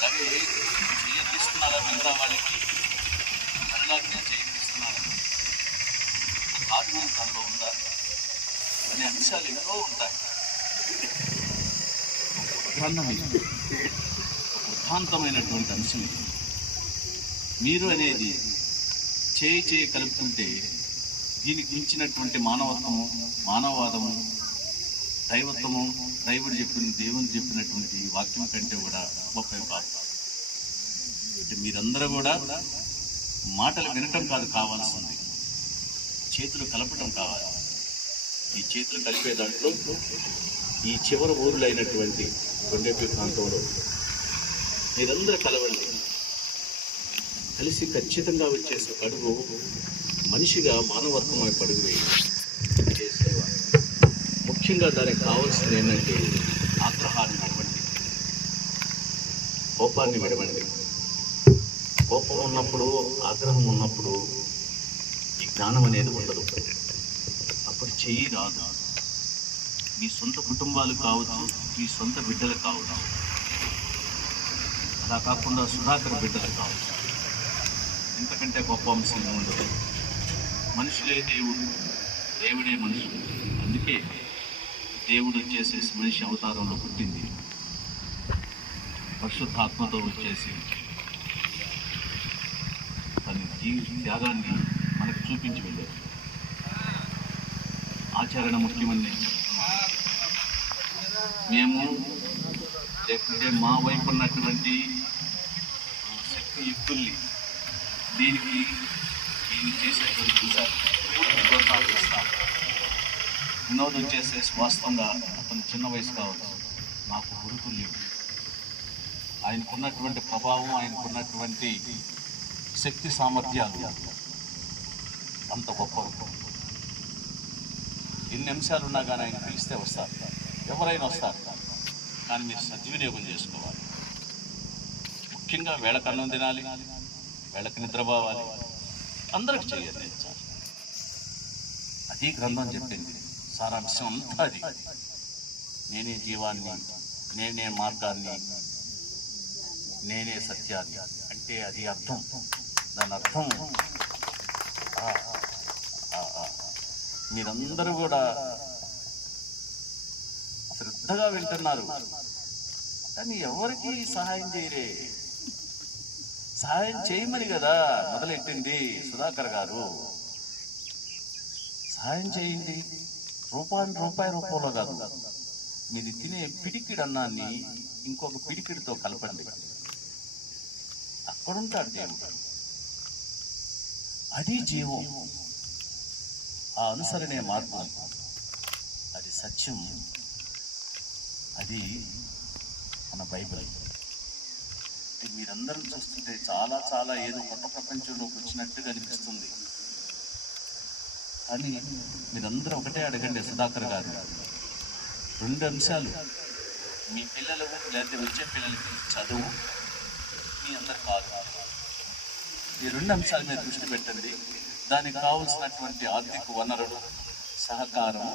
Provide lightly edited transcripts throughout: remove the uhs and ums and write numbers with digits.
అలాగే చెయ్యందిస్తున్నారా మిగతా వాళ్ళకి మరలాగా నేను చెయ్యందిస్తున్నాను ఆత్మీయం తనలో ఉందా అనే అంశాలు ఎన్నో ఉంటాయి. ఉత్థాంతమైనటువంటి అంశం ఇది. మీరు అనేది చేయి కలుపుకుంటే దీనికి మించినటువంటి మానవత్వము, మానవవాదము, దైవత్వము, దేవుని చెప్పినటువంటి వాక్యం కంటే కూడా గొప్ప కాదు. అంటే మీరందరూ కూడా మాటలు వినటం కాదు కావాల్సింది, చేతులు కలపటం కావాలి. ఈ చేతులు కలిపే దాంట్లో ఈ చివరి ఊరులైనటువంటి కొండపి ప్రాంతంలో మీరందరూ కలవండి. కలిసి ఖచ్చితంగా వచ్చేసే అడుగు మనిషిగా మానవత్వం అడుగు వేయండి. ముఖ్యంగా దానికి కావాల్సింది ఏంటంటే ఆగ్రహాన్ని విడవండి, కోపాన్ని విడవండి. కోపం ఉన్నప్పుడు, ఆగ్రహం ఉన్నప్పుడు ఈ జ్ఞానం అనేది ఉండదు. అప్పుడు చెయ్యి రాదు. మీ సొంత కుటుంబాలు కావచ్చు, మీ సొంత బిడ్డలు కావచ్చు, అలా కాకుండా సుధాకర్ బిడ్డలు కావచ్చు. ఇంతకంటే గొప్ప అంశం ఉండదు. మనుషులే దేవుడు, దేవుడే మనుషులు. అందుకే దేవుడు వచ్చేసేసి మనిషి అవతారంలో పుట్టింది, పరిశుద్ధాత్మతో వచ్చేసి తన త్యాగాన్ని మనకు చూపించి వెళ్ళారు. ఆచరణ ముఖ్యమని మేము, లేకపోతే మా వైపు ఉన్నటువంటి శక్తి యుక్తుల్ని దీనికి చేసేటువంటి ప్రోత్సాహిస్తాం. వినోదం చేసేసి వాస్తవంగా అతను చిన్న వయసు కావచ్చు, నాకు గురుతులు లేవు. ఆయనకున్నటువంటి ప్రభావం, ఆయనకున్నటువంటి శక్తి సామర్థ్యాలు అంత గొప్ప. ఎన్ని అంశాలు ఉన్నా కానీ ఆయన పిలిస్తే వస్తారు, ఎవరైనా వస్తారు. కానీ మీరు సద్వినియోగం చేసుకోవాలి. ముఖ్యంగా వేళకు అన్నం తినాలి, వేళకు నిద్రపోవాలి, అందరికి చేయాలి. అది గ్రంథం చెప్పింది సారాంశం అంతా అది. నేనే జీవాన్ని, నేనే మార్గాన్ని, నేనే సత్యాన్ని అంటే అది అర్థం. దాని అర్థం మీరందరూ కూడా శ్రద్ధగా వింటున్నారు, కానీ ఎవరికి సహాయం చేయరే. సహాయం చేయమని కదా మొదలెట్టింది సుధాకర్ గారు. సహాయం చేయండి, రూపాయి రూపంలో కాదు. మీరు తినే పిడికిడి అన్నాన్ని ఇంకొక పిడికిడితో కలపండి, అక్కడుంటాడు దేవుడు. అది జీవం, ఆ అనుసరణే మార్గం, అది సత్యం, అది మన బైబిల్. మీరందరూ చూస్తుంటే చాలా చాలా ఏదో కొత్త ప్రపంచంలోకి వచ్చినట్టుగా అనిపిస్తుంది. కానీ మీరందరూ ఒకటే అడగండి సుధాకర్ గారు, 2 అంశాలు. మీ పిల్లలు లేకపోతే వచ్చే పిల్లలకి చదువు, మీ అందరు కాదు. ఈ 2 అంశాల మీద దృష్టి పెట్టండి. దానికి కావలసినటువంటి ఆర్థిక వనరులు, సహకారం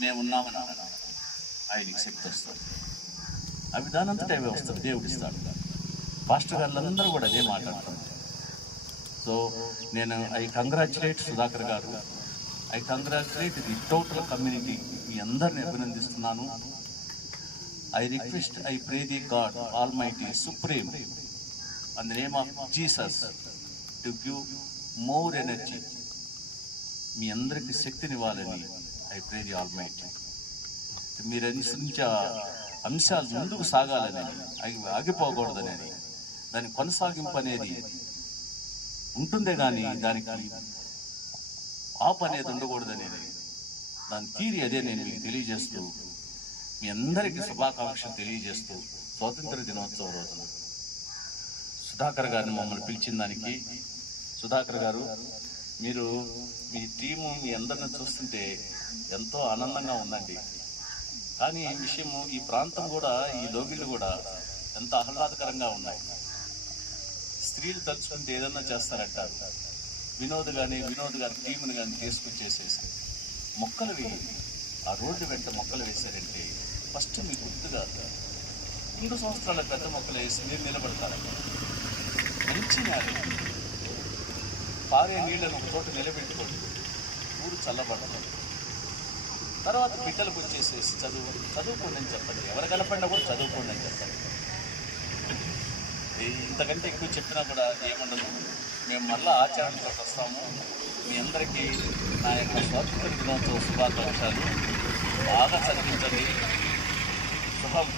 మేమున్నామని ఆయనకి శక్తి వస్తుంది. అవి దానంతటా అవే వస్తుంది, దేవుడిస్తాడు. పాస్టర్ గారులందరూ కూడా అదే మాట్లాడుతున్నారు. సో నేను I congratulate Sudhakar garu, I congratulate the total community. మీ అందరిని అభినందిస్తున్నాను. I request, I pray the God almighty supreme in the name of Jesus to give more energy. మీ అందరికీ శక్తినివ్వాలని ఐ ప్రే ది ఆల్మైటీ. మీరు అనుసరించే అంశాలు ముందుకు సాగాలని, ఆగిపోకూడదని, దాని కొనసాగింపు అనేది ఉంటుందే కానీ దానికి ఆపు అనేది ఉండకూడదనేది దాని తీరి అదే నేను మీకు తెలియజేస్తూ, మీ అందరికీ శుభాకాంక్షలు తెలియజేస్తూ, స్వాతంత్ర దినోత్సవం రోజున సుధాకర్ గారిని మమ్మల్ని పిలిచిన దానికి, సుధాకర్ గారు మీరు మీ టీము మీ అందరిని చూస్తుంటే ఎంతో ఆనందంగా ఉందండి. కానీ ఈ విషయము, ఈ ప్రాంతం కూడా, ఈ లోగిళ్ళు కూడా ఎంత ఆహ్లాదకరంగా ఉన్నాయి. స్త్రీలు తలుచుకుంటే ఏదన్నా చేస్తారంటారు. వినోద్ గారి టీముని కానీ తీసుకొచ్చేసేసి మొక్కలు వేయండి. ఆ రోడ్డు వెంట మొక్కలు వేశారంటే ఫస్ట్ మీ గుర్తుగా 2 సంవత్సరాల పెద్ద మొక్కలు వేసి మీరు నిలబడతారు. మంచి నేల, పారే నీళ్ళను ఒక చోట నిలబెట్టుకోండి, ఊరు చల్లబడుతుంది. తర్వాత బిడ్డలకు వచ్చేసేసి చదువుకోండి అని చెప్పండి. ఎవరు కనపడినా కూడా చదువుకోండి అని చెప్పండి. ఇంతకంటే ఎక్కువ చెప్పినా కూడా ఏముండదు. మేము మళ్ళీ ఆచరణతో వస్తాము. మీ అందరికీ నా యొక్క స్వాతంత్ర దినోత్సవ శుభాకాంక్షలు. బాగా చదివించండి. శుభం.